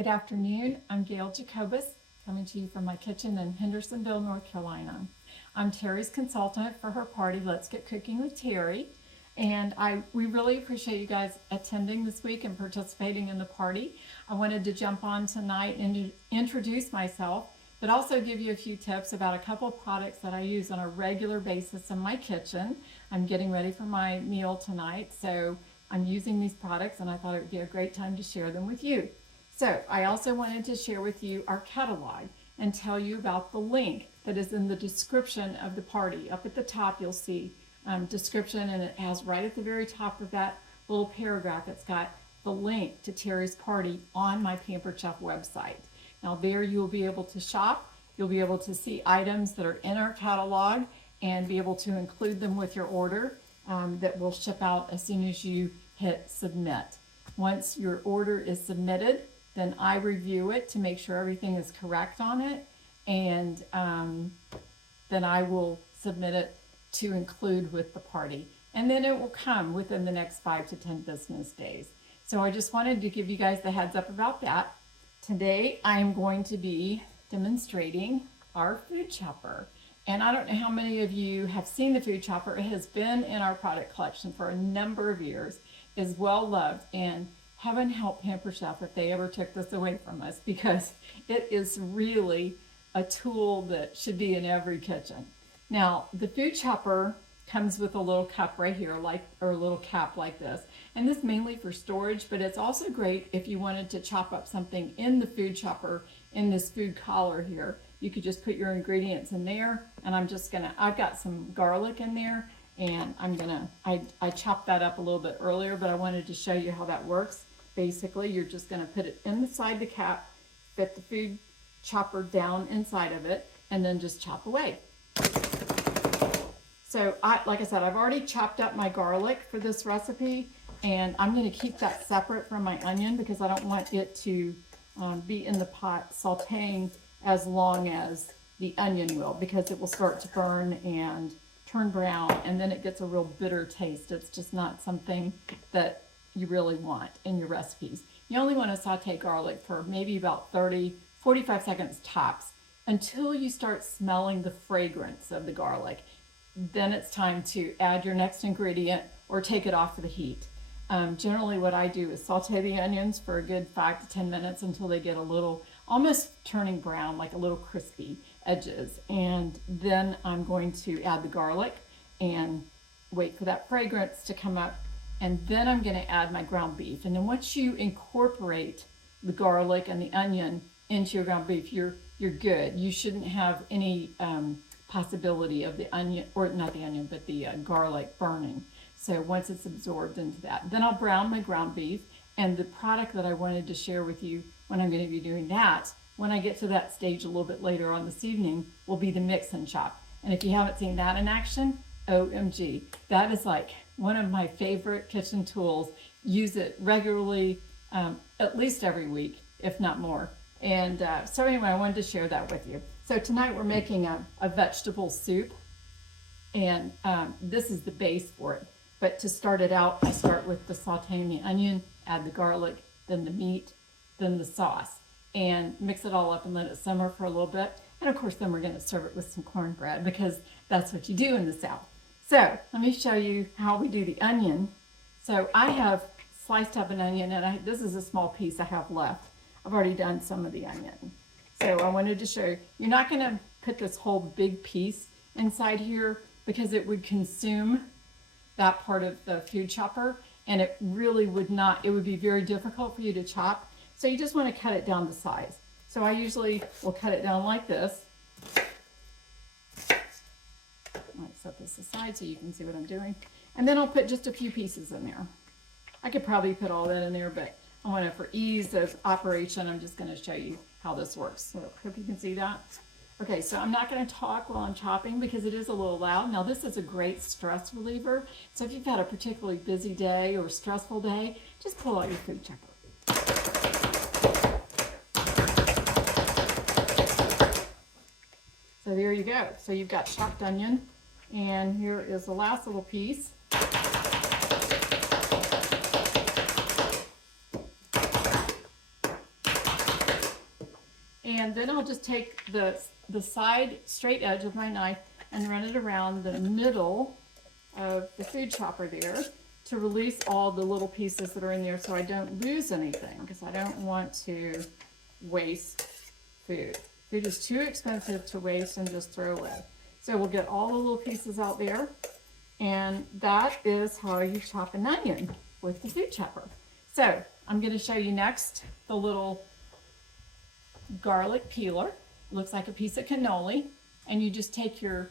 Good afternoon. I'm Gail Jacobus, coming to you from my kitchen in Hendersonville, North Carolina. I'm Terry's consultant for her party, Let's Get Cooking with Terry. And we really appreciate you guys attending this week and participating in the party. I wanted to jump on tonight and introduce myself, but also give you a few tips about a couple products that I use on a regular basis in my kitchen. I'm getting ready for my meal tonight, so I'm using these products and I thought it would be a great time to share them with you. So I also wanted to share with you our catalog and tell you about the link that is in the description of the party. Up at the top you'll see description, and it has right at the very top of that little paragraph, it's got the link to Terry's party on my Pampered Chef website. Now there you'll be able to shop, you'll be able to see items that are in our catalog and be able to include them with your order that will ship out as soon as you hit submit. Once your order is submitted, then I review it to make sure everything is correct on it, and then I will submit it to include with the party. And then it will come within the next 5 to 10 business days. So I just wanted to give you guys the heads up about that. Today I am going to be demonstrating our food chopper. And I don't know how many of you have seen the food chopper. It has been in our product collection for a number of years, is well loved, and heaven help Pampered Chef if they ever took this away from us, because it is really a tool that should be in every kitchen. Now, the food chopper comes with a little cup right here, or a little cap like this. And this is mainly for storage, but it's also great if you wanted to chop up something in the food chopper, in this food collar here. You could just put your ingredients in there, and I've got some garlic in there, and I chopped that up a little bit earlier, but I wanted to show you how that works. Basically, you're just gonna put it inside the cap, fit the food chopper down inside of it, and then just chop away. So like I said, I've already chopped up my garlic for this recipe, and I'm gonna keep that separate from my onion because I don't want it to be in the pot sauteing as long as the onion will, because it will start to burn and turn brown, and then it gets a real bitter taste. It's just not something that you really want in your recipes. You only want to saute garlic for maybe about 45 seconds tops, until you start smelling the fragrance of the garlic. Then it's time to add your next ingredient or take it off of the heat. Generally what I do is saute the onions for a good 5 to 10 minutes until they get a little, almost turning brown, like a little crispy edges. And then I'm going to add the garlic and wait for that fragrance to come up. And then I'm going to add my ground beef. And then once you incorporate the garlic and the onion into your ground beef, you're good. You shouldn't have any possibility of the onion, or not the onion, but the garlic burning. So once it's absorbed into that, then I'll brown my ground beef. And the product that I wanted to share with you when I'm going to be doing that, when I get to that stage a little bit later on this evening, will be the mix and chop. And if you haven't seen that in action, OMG, that is like one of my favorite kitchen tools. Use it regularly, at least every week, if not more. And so anyway, I wanted to share that with you. So tonight we're making a vegetable soup, and this is the base for it. But to start it out, I start with the sauteing the onion, add the garlic, then the meat, then the sauce, and mix it all up and let it simmer for a little bit. And of course, then we're going to serve it with some cornbread, because that's what you do in the South. So let me show you how we do the onion. So I have sliced up an onion, and this is a small piece I have left. I've already done some of the onion. So I wanted to show you, you're not going to put this whole big piece inside here, because it would consume that part of the food chopper, and it really would not, it would be very difficult for you to chop. So you just want to cut it down to size. So I usually will cut it down like this. I might set this aside so you can see what I'm doing. And then I'll put just a few pieces in there. I could probably put all that in there, but I want to, for ease of operation, I'm just going to show you how this works. So I hope you can see that. Okay, so I'm not going to talk while I'm chopping because it is a little loud. Now this is a great stress reliever. So if you've had a particularly busy day or stressful day, just pull out your food chopper. So there you go. So you've got chopped onion, and here is the last little piece. And then I'll just take the side straight edge of my knife and run it around the middle of the food chopper there to release all the little pieces that are in there so I don't lose anything, because I don't want to waste food. Food is too expensive to waste and just throw away. So we'll get all the little pieces out there, and that is how you chop an onion with the food chopper. So I'm going to show you next the little garlic peeler. It looks like a piece of cannoli, and you just take your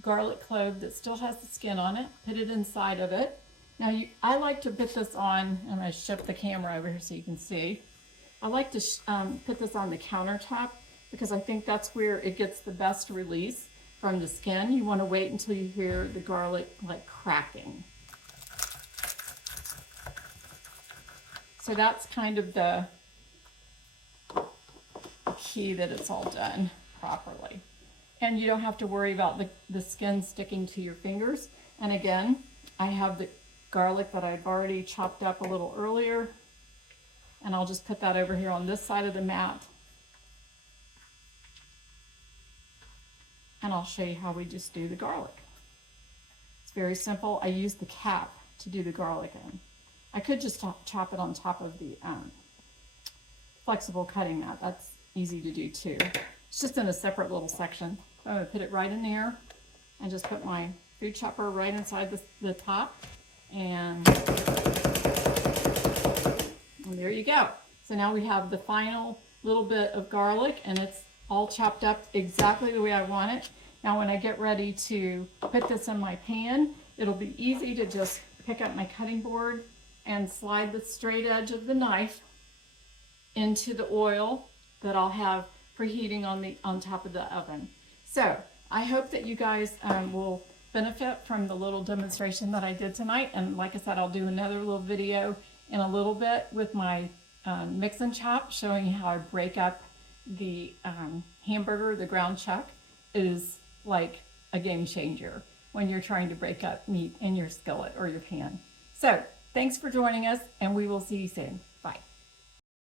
garlic clove that still has the skin on it, put it inside of it. Now I like to put this on, I'm going to shift the camera over here so you can see. I like to put this on the countertop because I think that's where it gets the best release from the skin. You want to wait until you hear the garlic like cracking. So that's kind of the key that it's all done properly. And you don't have to worry about the skin sticking to your fingers. And again, I have the garlic that I've already chopped up a little earlier, and I'll just put that over here on this side of the mat. And I'll show you how we just do the garlic. It's very simple. I use the cap to do the garlic in. I could just chop it on top of the flexible cutting mat. That's easy to do too. It's just in a separate little section. So I'm going to put it right in there and just put my food chopper right inside the top. And there you go. So now we have the final little bit of garlic, and it's all chopped up exactly the way I want it. Now when I get ready to put this in my pan, it'll be easy to just pick up my cutting board and slide the straight edge of the knife into the oil that I'll have preheating on top of the oven. So I hope that you guys will benefit from the little demonstration that I did tonight. And like I said, I'll do another little video in a little bit with my mix and chop, showing you how I break up the hamburger. The ground chuck is like a game changer when you're trying to break up meat in your skillet or your pan. So thanks for joining us, and we will see you soon.